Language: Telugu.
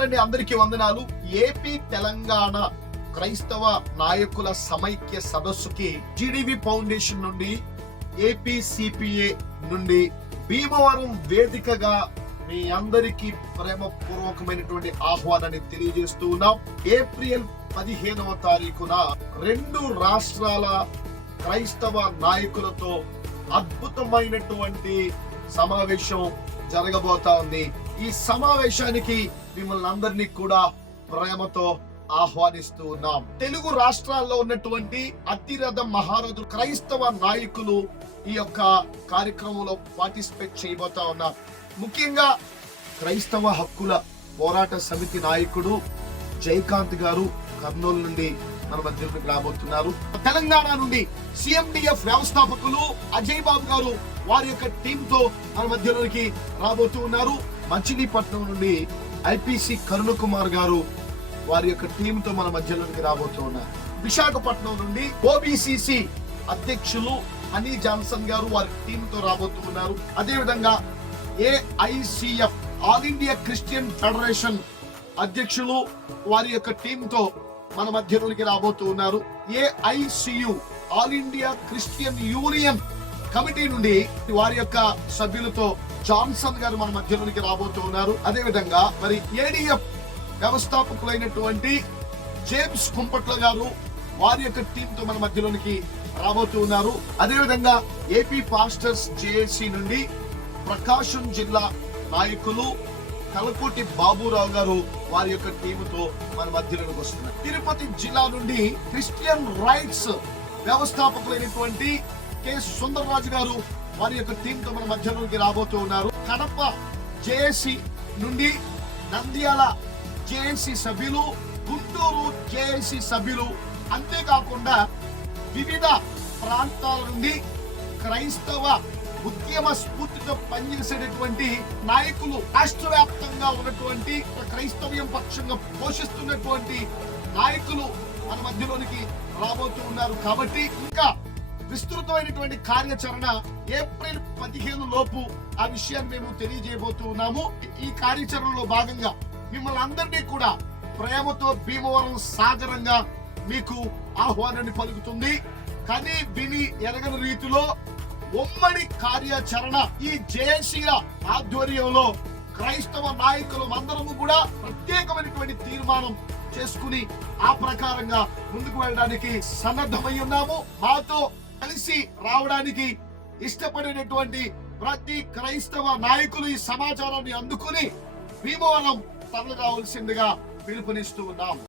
నమస్కారం, అందరికీ వందనాలు. ఏపీ తెలంగాణ క్రైస్తవ నాయకుల సమైక్య సదస్సుకి జిడివి ఫౌండేషన్ నుండి, ఏపీ సిపిఏ నుండి భీమవరం వేదికగా మీ అందరికీ ప్రేమపూర్వకమైనటువంటి ఆహ్వానాన్ని తెలియజేస్తూ ఉన్నాం. ఏప్రిల్ 15వ తారీఖున 2 రాష్ట్రాల క్రైస్తవ నాయకులతో అద్భుతమైనటువంటి సమావేశం జరగబోతా ఉంది. ఈ సమావేశానికి మిమ్మల్ని అందరినీ కూడా ప్రేమతో ఆహ్వానిస్తూ ఉన్నాం. తెలుగు రాష్ట్రాల్లో ఉన్నటువంటి అతిరథ మహారథులు క్రైస్తవ నాయకులు ఈ యొక్క కార్యక్రమంలో పార్టిసిపేట్ చేయబోతా ఉన్నారు. ముఖ్యంగా క్రైస్తవ హక్కుల పోరాట సమితి నాయకుడు జయకాంత్ గారు కర్నూలు నుండి మన మధ్యలోకి రాబోతున్నారు. తెలంగాణ నుండి సిఎండిఎఫ్ వ్యవస్థాపకులు అజయ్ బాబు గారు వారి యొక్క టీమ్ తో మన మధ్యలోకి రాబోతూ ఉన్నారు. మచిలీపట్నం నుండి ఐపీసీ కరుణ కుమార్ గారు వారి యొక్క టీమ్ తో మన మధ్యలోకి రాబోతూ ఉన్నారు. విశాఖపట్నం నుండి ఓబీసీసీ అధ్యక్షులు హనీ జాన్సన్ గారు వారి టీమ్ తో రాబోతూ ఉన్నారు. అదే విధంగా AICF all India Christian federation అధ్యక్షులు వారి యొక్క టీమ్ తో మన మధ్యలోకి రాబోతూ ఉన్నారు. AICU all India Christian union committee నుండి వారి యొక్క సభ్యులతో జాన్సన్ గారు మన మధ్యలోకి రాబోతూ ఉన్నారు. అదే విధంగా మరి ఏడిఎఫ్ వ్యవస్థాపకులైనటువంటి జేమ్స్ కుంపట్ల గారు వారి యొక్క టీమ్ తో మన మధ్యలోనికి రాబోతూ ఉన్నారు. అదే విధంగా ఏపీ పాస్టర్స్ జేఏసీ నుండి ప్రకాశం జిల్లా నాయకులు కలకోటి బాబురావు గారు వారి యొక్క టీముతో మన మధ్యలోకి వస్తున్నారు. తిరుపతి జిల్లా నుండి క్రిస్టియన్ రైట్స్ వ్యవస్థాపకులైనటువంటి కె సుందరరాజు గారు వారి యొక్క టీమ్ తో మన మధ్యలోకి రాబోతూ ఉన్నారు. కడప జేఏసీ నుండి నంద్యాల జేఏసీ సభ్యులు, గుంటూరు జేఏసీ సభ్యులు, అంతేకాకుండా వివిధ ప్రాంతాల నుండి క్రైస్తవ ఉద్యమ స్ఫూర్తితో పనిచేసేటటువంటి నాయకులు, రాష్ట్ర వ్యాప్తంగా ఉన్నటువంటి క్రైస్తవ్యం పక్షంగా పోషిస్తున్నటువంటి నాయకులు మన మధ్యలోనికి రాబోతూ ఉన్నారు. కాబట్టి ఇంకా విస్తృతమైనటువంటి కార్యాచరణ ఏప్రిల్ 15 లోపు ఆ విషయాన్ని మేము తెలియజేయబోతూ ఉన్నాము. ఈ కార్యాచరణలో భాగంగా మిమ్మల్ని అందరినీ కూడా ప్రేమతో భీమవరం సాగరంగా మీకు ఆహ్వానాన్ని పలుకుతుంది. కానీ విని ఎరగని రీతిలో ఉమ్మడి కార్యాచరణ ఈ జేఏసీల ఆధ్వర్యంలో క్రైస్తవ నాయకులు అందరము కూడా ప్రత్యేకమైనటువంటి తీర్మానం చేసుకుని ఆ ప్రకారంగా ముందుకు వెళ్ళడానికి సన్నద్ధమై ఉన్నాము. మాతో కలిసి రావడానికి ఇష్టపడినటువంటి ప్రతి క్రైస్తవ నాయకులు ఈ సమాచారాన్ని అందుకుని భీమవరం తరలి రావాల్సిందిగా పిలుపునిస్తూ ఉన్నాం.